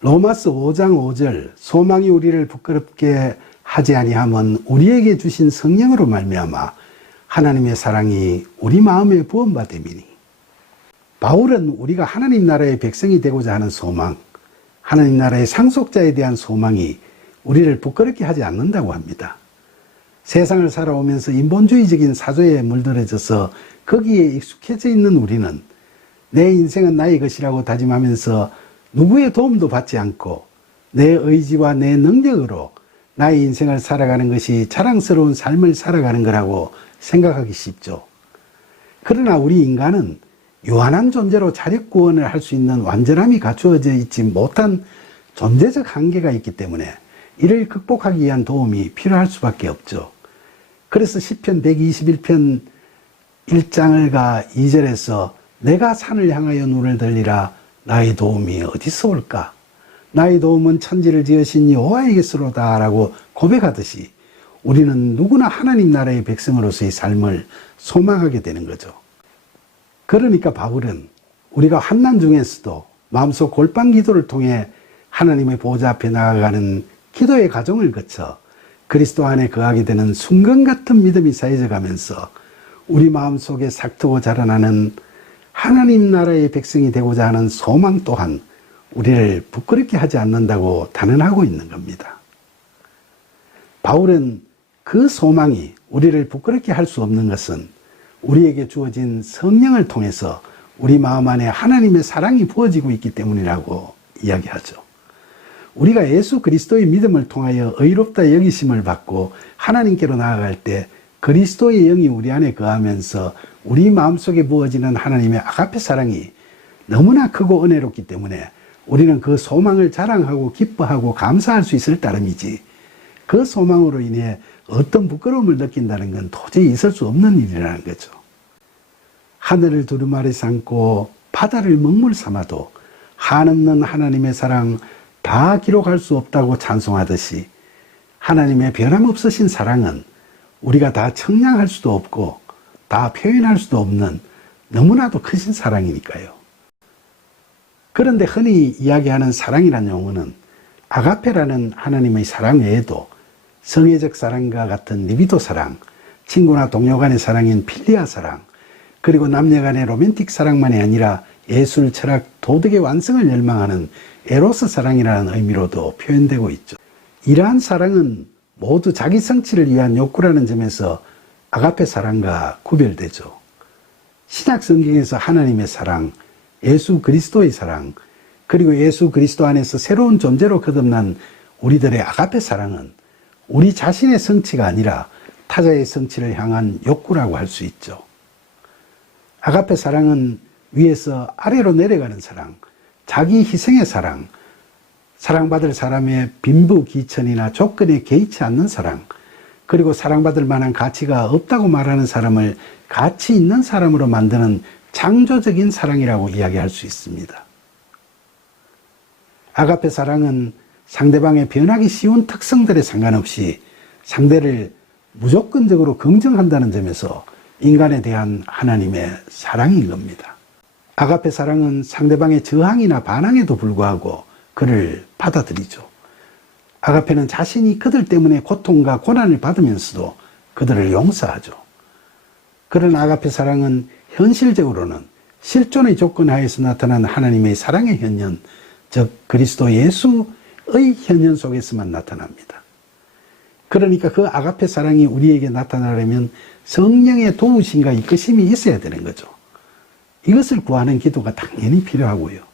로마서 5장 5절 소망이 우리를 부끄럽게 하지 아니함은 우리에게 주신 성령으로 말미암아 하나님의 사랑이 우리 마음에 부음받음이니. 바울은 우리가 하나님 나라의 백성이 되고자 하는 소망, 하나님 나라의 상속자에 대한 소망이 우리를 부끄럽게 하지 않는다고 합니다. 세상을 살아오면서 인본주의적인 사조에 물들어져서 거기에 익숙해져 있는 우리는 내 인생은 나의 것이라고 다짐하면서 누구의 도움도 받지 않고 내 의지와 내 능력으로 나의 인생을 살아가는 것이 자랑스러운 삶을 살아가는 거라고 생각하기 쉽죠. 그러나 우리 인간은 유한한 존재로 자력구원을 할 수 있는 완전함이 갖추어져 있지 못한 존재적 한계가 있기 때문에 이를 극복하기 위한 도움이 필요할 수밖에 없죠. 그래서 시편 121편 1장을 2절에서 내가 산을 향하여 눈을 들리라 나의 도움이 어디서 올까? 나의 도움은 천지를 지으신 여호와에게서로다 라고 고백하듯이 우리는 누구나 하나님 나라의 백성으로서의 삶을 소망하게 되는 거죠. 그러니까 바울은 우리가 환난 중에서도 마음속 골방 기도를 통해 하나님의 보좌 앞에 나아가는 기도의 과정을 거쳐 그리스도 안에 거하게 되는 순금 같은 믿음이 쌓여져 가면서 우리 마음속에 싹트고 자라나는 하나님 나라의 백성이 되고자 하는 소망 또한 우리를 부끄럽게 하지 않는다고 단언하고 있는 겁니다. 바울은 그 소망이 우리를 부끄럽게 할 수 없는 것은 우리에게 주어진 성령을 통해서 우리 마음 안에 하나님의 사랑이 부어지고 있기 때문이라고 이야기하죠. 우리가 예수 그리스도의 믿음을 통하여 의롭다 여기심을 받고 하나님께로 나아갈 때 그리스도의 영이 우리 안에 거하면서 우리 마음속에 부어지는 하나님의 아가페 사랑이 너무나 크고 은혜롭기 때문에 우리는 그 소망을 자랑하고 기뻐하고 감사할 수 있을 따름이지 그 소망으로 인해 어떤 부끄러움을 느낀다는 건 도저히 있을 수 없는 일이라는 거죠. 하늘을 두루마리 삼고 바다를 먹물 삼아도 한없는 하나님의 사랑 다 기록할 수 없다고 찬송하듯이 하나님의 변함없으신 사랑은 우리가 다 청량할 수도 없고 다 표현할 수도 없는 너무나도 크신 사랑이니까요. 그런데 흔히 이야기하는 사랑이라는 용어는 아가페라는 하나님의 사랑 외에도 성애적 사랑과 같은 리비도 사랑, 친구나 동료 간의 사랑인 필리아 사랑, 그리고 남녀 간의 로맨틱 사랑만이 아니라 예술, 철학, 도덕의 완성을 열망하는 에로스 사랑이라는 의미로도 표현되고 있죠. 이러한 사랑은 모두 자기 성취를 위한 욕구라는 점에서 아가페 사랑과 구별되죠. 신약 성경에서 하나님의 사랑, 예수 그리스도의 사랑, 그리고 예수 그리스도 안에서 새로운 존재로 거듭난 우리들의 아가페 사랑은 우리 자신의 성취가 아니라 타자의 성취를 향한 욕구라고 할 수 있죠. 아가페 사랑은 위에서 아래로 내려가는 사랑, 자기 희생의 사랑, 사랑받을 사람의 빈부귀천이나 조건에 개의치 않는 사랑, 그리고 사랑받을 만한 가치가 없다고 말하는 사람을 가치 있는 사람으로 만드는 창조적인 사랑이라고 이야기할 수 있습니다. 아가페 사랑은 상대방의 변하기 쉬운 특성들에 상관없이 상대를 무조건적으로 긍정한다는 점에서 인간에 대한 하나님의 사랑인 겁니다. 아가페 사랑은 상대방의 저항이나 반항에도 불구하고 그를 받아들이죠. 아가페는 자신이 그들 때문에 고통과 고난을 받으면서도 그들을 용서하죠. 그런 아가페 사랑은 현실적으로는 실존의 조건 하에서 나타난 하나님의 사랑의 현현, 즉 그리스도 예수의 현현 속에서만 나타납니다. 그러니까 그 아가페 사랑이 우리에게 나타나려면 성령의 도우심과 이끄심이 있어야 되는 거죠. 이것을 구하는 기도가 당연히 필요하고요.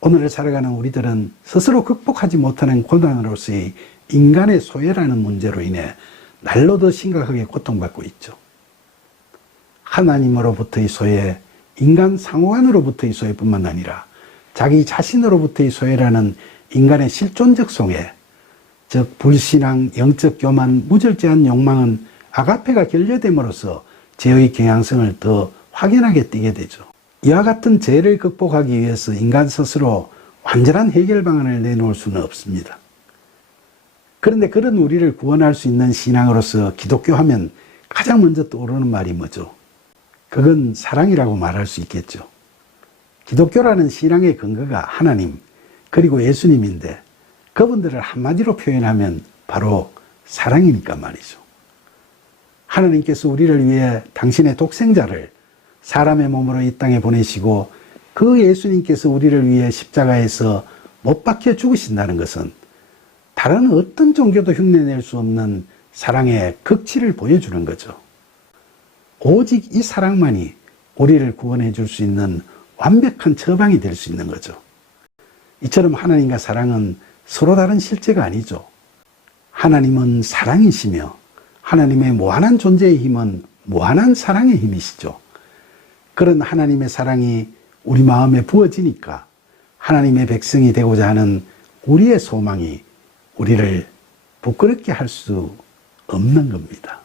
오늘을 살아가는 우리들은 스스로 극복하지 못하는 고난으로서의 인간의 소외라는 문제로 인해 날로 더 심각하게 고통받고 있죠. 하나님으로부터의 소외, 인간 상호간으로부터의 소외뿐만 아니라 자기 자신으로부터의 소외라는 인간의 실존적 소외, 즉 불신앙, 영적 교만, 무절제한 욕망은 아가페가 결여됨으로써 죄의 경향성을 더 확연하게 띠게 되죠. 이와 같은 죄를 극복하기 위해서 인간 스스로 완전한 해결 방안을 내놓을 수는 없습니다. 그런데 그런 우리를 구원할 수 있는 신앙으로서 기독교 하면 가장 먼저 떠오르는 말이 뭐죠? 그건 사랑이라고 말할 수 있겠죠. 기독교라는 신앙의 근거가 하나님, 그리고 예수님인데 그분들을 한마디로 표현하면 바로 사랑이니까 말이죠. 하나님께서 우리를 위해 당신의 독생자를 사람의 몸으로 이 땅에 보내시고 그 예수님께서 우리를 위해 십자가에서 못 박혀 죽으신다는 것은 다른 어떤 종교도 흉내낼 수 없는 사랑의 극치를 보여주는 거죠. 오직 이 사랑만이 우리를 구원해 줄 수 있는 완벽한 처방이 될 수 있는 거죠. 이처럼 하나님과 사랑은 서로 다른 실제가 아니죠. 하나님은 사랑이시며 하나님의 무한한 존재의 힘은 무한한 사랑의 힘이시죠. 그런 하나님의 사랑이 우리 마음에 부어지니까 하나님의 백성이 되고자 하는 우리의 소망이 우리를 부끄럽게 할 수 없는 겁니다.